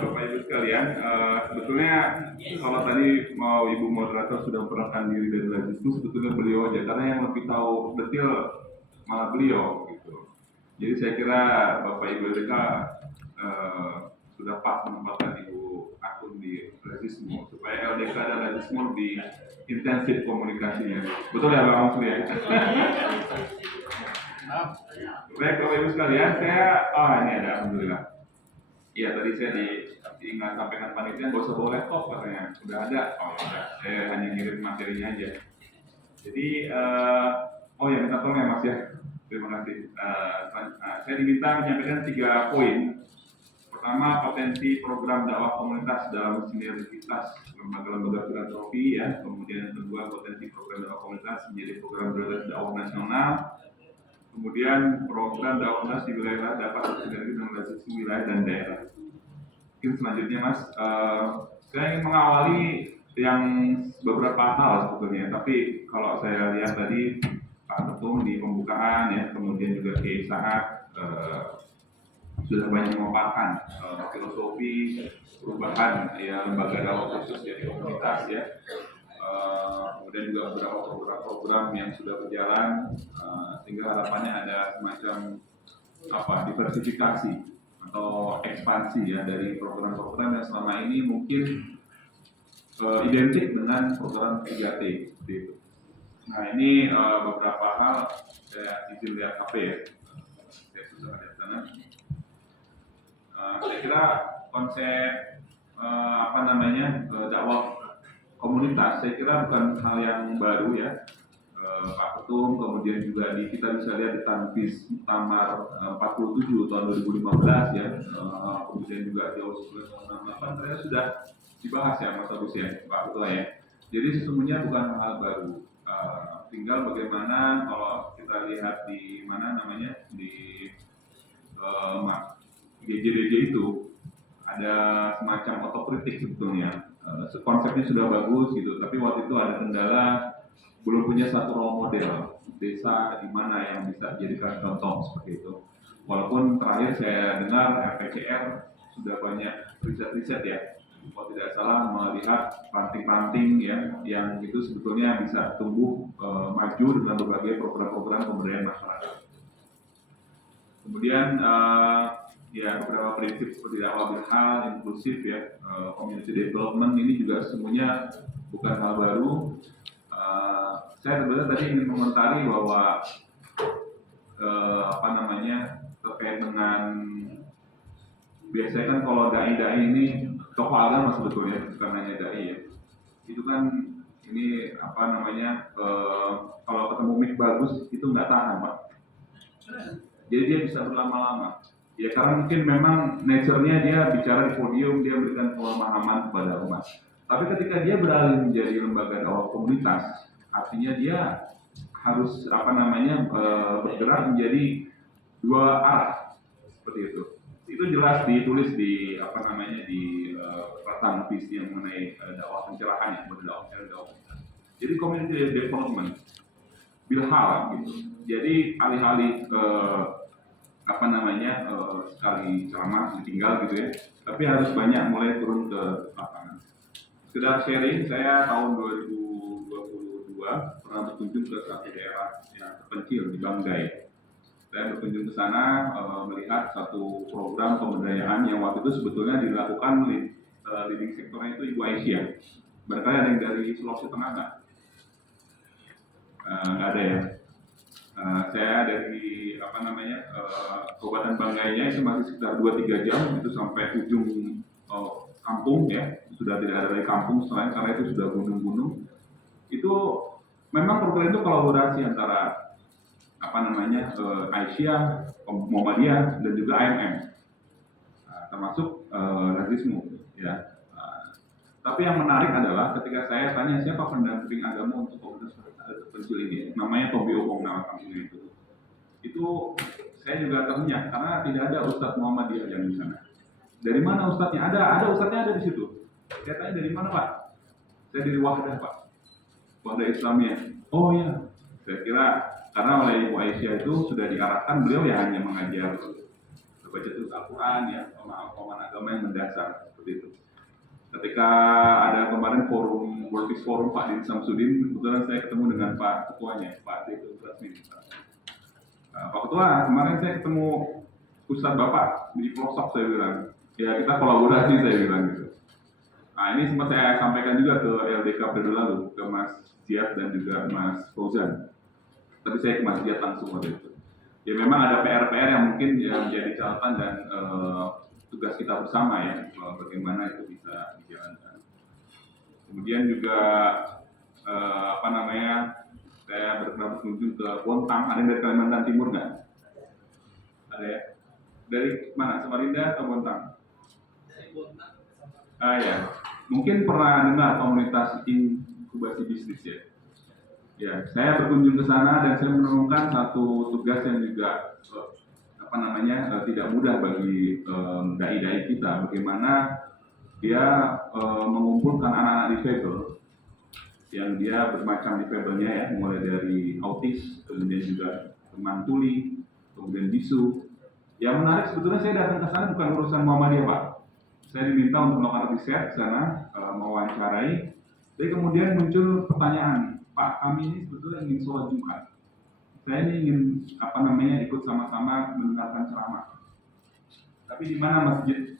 Bapak Ibu sekalian, sebetulnya kalau tadi mau Ibu moderator sudah memperkenalkan diri dari Lazis itu sebetulnya beliau aja, karena yang lebih tahu detail malah beliau gitu. Jadi saya kira Bapak Ibu LDK sudah pas menempatkan Ibu akun di Lazismo supaya LDK dan Lazismo lebih intensif komunikasinya. Betul ya Bang Surya? Baik Bapak Ibu sekalian, ini ada alhamdulillah. Iya tadi saya diingat sampaikan panitia nggak usah bawa laptop katanya, udah ada. Oh ya, saya hanya ngirim materinya aja. Jadi oh ya minta tolong ya Mas ya, terima kasih. Saya diminta menyampaikan 3 poin. Pertama, potensi program dakwah komunitas dalam sinergitas lembaga-lembaga filantropi ya. Kemudian yang kedua, potensi program dakwah komunitas menjadi program prioritas dakwah nasional. Kemudian program dakwah komunitas di wilayah dapat bersinergi dengan basis wilayah dan daerah. Mungkin selanjutnya Mas, saya ingin mengawali yang beberapa hal sebetulnya, tapi kalau saya lihat tadi Pak Ketum di pembukaan ya, kemudian juga Kiai Saat sudah banyak memaparkan filosofi perubahan ya lembaga dakwah khusus jadi komunitas ya. Kemudian juga beberapa program-program yang sudah berjalan sehingga harapannya ada semacam diversifikasi atau ekspansi ya dari program-program yang selama ini mungkin identik dengan program 3T seperti itu. Nah ini beberapa hal saya izin lihat HP ya. Saya sudah ada di sana. Saya kira konsep dakwah komunitas saya kira bukan hal yang baru ya. Pak Ketum, kemudian juga kita bisa lihat di Tanfis Muktamar 47 tahun 2015 ya, kemudian juga jauh sebelum tahun 68 ternyata sudah dibahas ya Mas Agus ya, Pak Ketua ya. Jadi sesungguhnya bukan hal baru, tinggal bagaimana kalau kita lihat di GJDJ itu ada semacam otokritik sebetulnya. Konsepnya sudah bagus gitu, tapi waktu itu ada kendala belum punya satu role model desa di mana yang bisa dijadikan contoh seperti itu. Walaupun terakhir saya dengar RPCR sudah banyak riset-riset ya, kalau tidak salah melihat ranting-ranting ya yang itu sebetulnya bisa tumbuh maju dengan berbagai program-program pemberdayaan masyarakat. Kemudian ya beberapa prinsip seperti dakwah berhal, inklusif ya, community development ini juga semuanya bukan hal baru. Saya sebenarnya tadi ingin mengomentari bahwa terkait dengan biasanya kan kalau dai-dai ini tokoh agama sebetulnya bukan hanya dai ya. Itu kan ini kalau ketemu mic bagus itu nggak tahan Pak. Jadi dia bisa berlama-lama. Ya karena mungkin memang nature-nya dia bicara di podium, dia memberikan pemahaman kepada umat. Tapi ketika dia beralih menjadi lembaga dakwah komunitas, artinya dia harus bergerak menjadi 2 arah seperti itu. Itu jelas ditulis di peraturan visi yang mengenai dakwah pencerahan ya, dakwah. Jadi community development bilhal gitu. Jadi alih-alih sekali ceramah ditinggal gitu ya, tapi harus banyak mulai turun ke lapangan. Sekedar sharing, saya tahun 2022 pernah berkunjung ke satu daerah yang terpencil di Banggai. Saya berkunjung ke sana melihat satu program pemberdayaan yang waktu itu sebetulnya dilakukan leading sektornya itu Ibu Aisyah. Barangkali ada yang dari Sulawesi Tengah nggak? Nggak ada ya. Saya dari Kabupaten Banggainya itu masih sekitar 2-3 jam itu sampai ujung kampung ya, sudah tidak ada dari kampung selain karena itu sudah gunung-gunung. Itu memang program itu kolaborasi antara Aisyah, Muhammadiyah dan juga AMM, termasuk Lazismo ya. Tapi yang menarik adalah ketika saya tanya siapa pendamping agama untuk komunitas terpencil ini, namanya Tobi Opong nama kampungnya itu saya juga ternyak karena tidak ada Ustadz Muhammadiyah yang di sana. Dari mana Ustadznya? Ada Ustadznya ada di situ. Saya tanya dari mana Pak? Saya dari Wahdah Pak, Wahdah Islamiyah. Oh ya, saya kira karena oleh Ibu Aisyah itu sudah diarahkan beliau ya hanya mengajar baca tulis Al-Quran ya, pemahaman agama yang mendasar seperti itu. Ketika ada kemarin forum World Peace Forum Pak Din Samsudin, kebetulan saya ketemu dengan Pak Ketuanya, Pak Zaitun Rasmi. Pak Ketua, kemarin saya ketemu Ustadz Bapak di pelosok, saya bilang, ya kita kolaborasi, saya bilang gitu. Nah ini sempat saya sampaikan juga ke LDK periode lalu, ke Mas Ziad dan juga Mas Fauzan. Tapi saya ke Mas Ziad langsung waktu itu. Ya memang ada PR-PR yang mungkin menjadi catatan dan tugas kita bersama ya, bagaimana itu bisa dijalankan. Kemudian juga saya berkenan berkunjung ke Bontang. Ada yang dari Kalimantan Timur nggak? Ada ya? Dari mana? Samarinda atau Bontang? Dari Bontang. Ya, mungkin pernah dengar komunitas inkubasi bisnis ya. Ya, saya berkunjung ke sana dan saya menemukan satu tugas yang juga tidak mudah bagi dai-dai kita. Bagaimana dia mengumpulkan anak-anak difabel yang dia bermacam difabelnya ya, mulai dari autis, kemudian juga teman tuli, kemudian bisu. Yang menarik sebetulnya saya datang ke sana bukan urusan Muhammadiyah Pak. Saya diminta untuk melakukan riset ke sana, mewawancarai. Jadi kemudian muncul pertanyaan, Pak, kami ini sebetulnya ingin sholat Jumat. Saya ini ingin ikut sama-sama mendengarkan ceramah. Tapi di mana masjid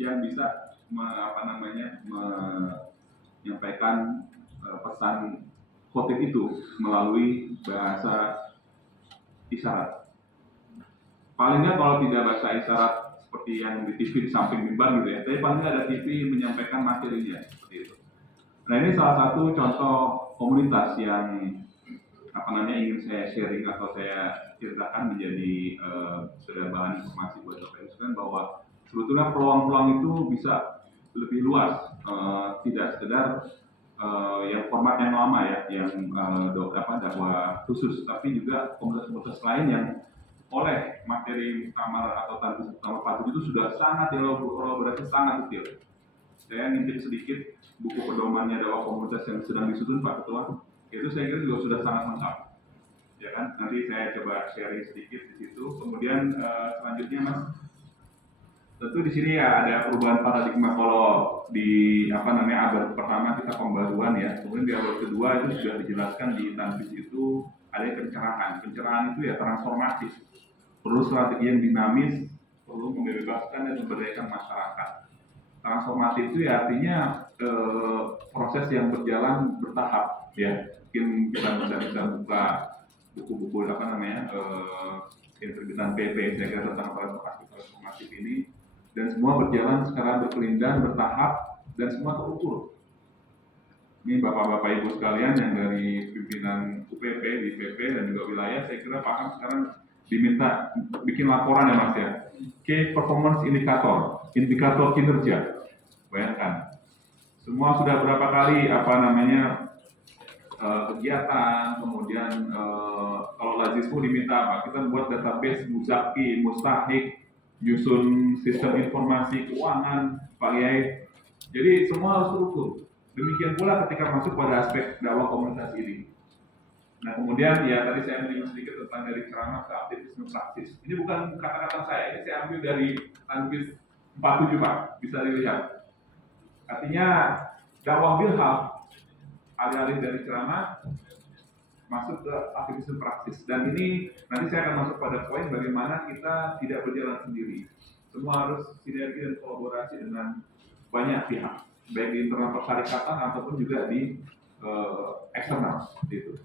yang bisa menyampaikan pesan khotib itu melalui bahasa isyarat? Paling nggak kalau tidak bahasa isyarat seperti yang di TV di samping mimbar gitu ya, tapi paling nggak ada TV menyampaikan materinya seperti itu. Nah ini salah satu contoh komunitas yang ingin saya sharing atau saya ceritakan menjadi bahan informasi buat Bapak Ibu sekalian, bahwa sebetulnya peluang-peluang itu bisa lebih luas, tidak sekedar yang format yang lama ya, yang dakwah khusus, tapi juga komunitas-komunitas lain yang oleh materi muktamar atau tanfis muktamar Fatul itu sudah sangat elaborasi, sangat detail. Saya ngintip sedikit buku pedomannya dakwah komunitas yang sedang disusun Pak Ketua, itu saya kira juga sudah sangat lengkap. Ya kan, nanti saya coba sharing sedikit di situ. Kemudian selanjutnya Mas, tentu di sini ya ada perubahan paradigma. Kalau di abad pertama kita pembaruan ya, kemudian di abad kedua itu sudah dijelaskan di tanfis itu ada pencerahan. Pencerahan itu ya transformatif, perlu strategi yang dinamis, perlu membebaskan dan memberdayakan masyarakat. Transformatif itu ya artinya proses yang berjalan bertahap ya. Mungkin kita bisa buka buku-buku yang terbitan PP saya kira tentang transformatif ini, dan semua berjalan secara berkelindan, bertahap, dan semua terukur. Ini Bapak-Bapak Ibu sekalian yang dari pimpinan UPP di PP dan juga wilayah, saya kira paham sekarang diminta bikin laporan ya Mas ya, Key Performance indikator kinerja. Bayangkan, semua sudah berapa kali kegiatan, kemudian kalau Lazismu diminta apa? Kita buat database Muzaki, Mustahik, nyusun sistem informasi keuangan, Pak Kiai. Jadi semua harus terukur. Demikian pula ketika masuk pada aspek dakwah komunitas ini. Nah kemudian ya tadi saya menyinggung sedikit tentang dari ceramah ke aktivisme praktis. Ini bukan kata-kata saya, ini saya ambil dari Tanfis 47 Pak, bisa dilihat. Artinya dakwah bilhaq, alih-alih dari ceramah masuk ke aktivisme praktis, dan ini nanti saya akan masuk pada poin bagaimana kita tidak berjalan sendiri. Semua harus sinergi dan kolaborasi dengan banyak pihak, baik di internal persyarikatan ataupun juga di eksternal gitu.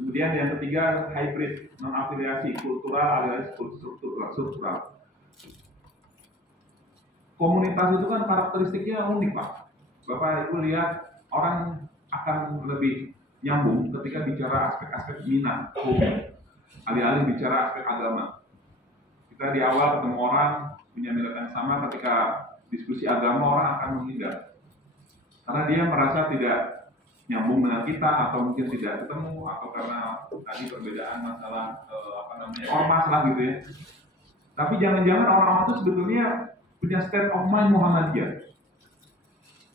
Kemudian yang ketiga, hybrid, non-afiliasi, kultural alias struktural. Komunitas itu kan karakteristiknya unik Pak. Bapak Ibu lihat, orang akan lebih nyambung ketika bicara aspek-aspek minat, hobi, alih-alih bicara aspek agama. Kita di awal ketemu orang punya minat yang sama, ketika diskusi agama orang akan menghindar karena dia merasa tidak nyambung dengan kita, atau mungkin tidak ketemu, atau karena tadi perbedaan masalah ormas lah gitu ya. Tapi jangan-jangan orang-orang itu sebetulnya punya state of mind Muhammadiyah.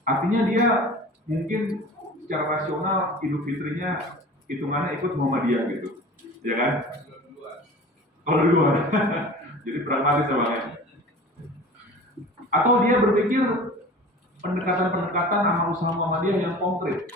Artinya dia mungkin secara rasional Idul Fitrinya hitungannya ikut Muhammadiyah gitu, ya kan? Kalau di luar, Jadi pragmatis ya Bang ya. Atau dia berpikir pendekatan-pendekatan amal usaha Muhammadiyah yang konkret.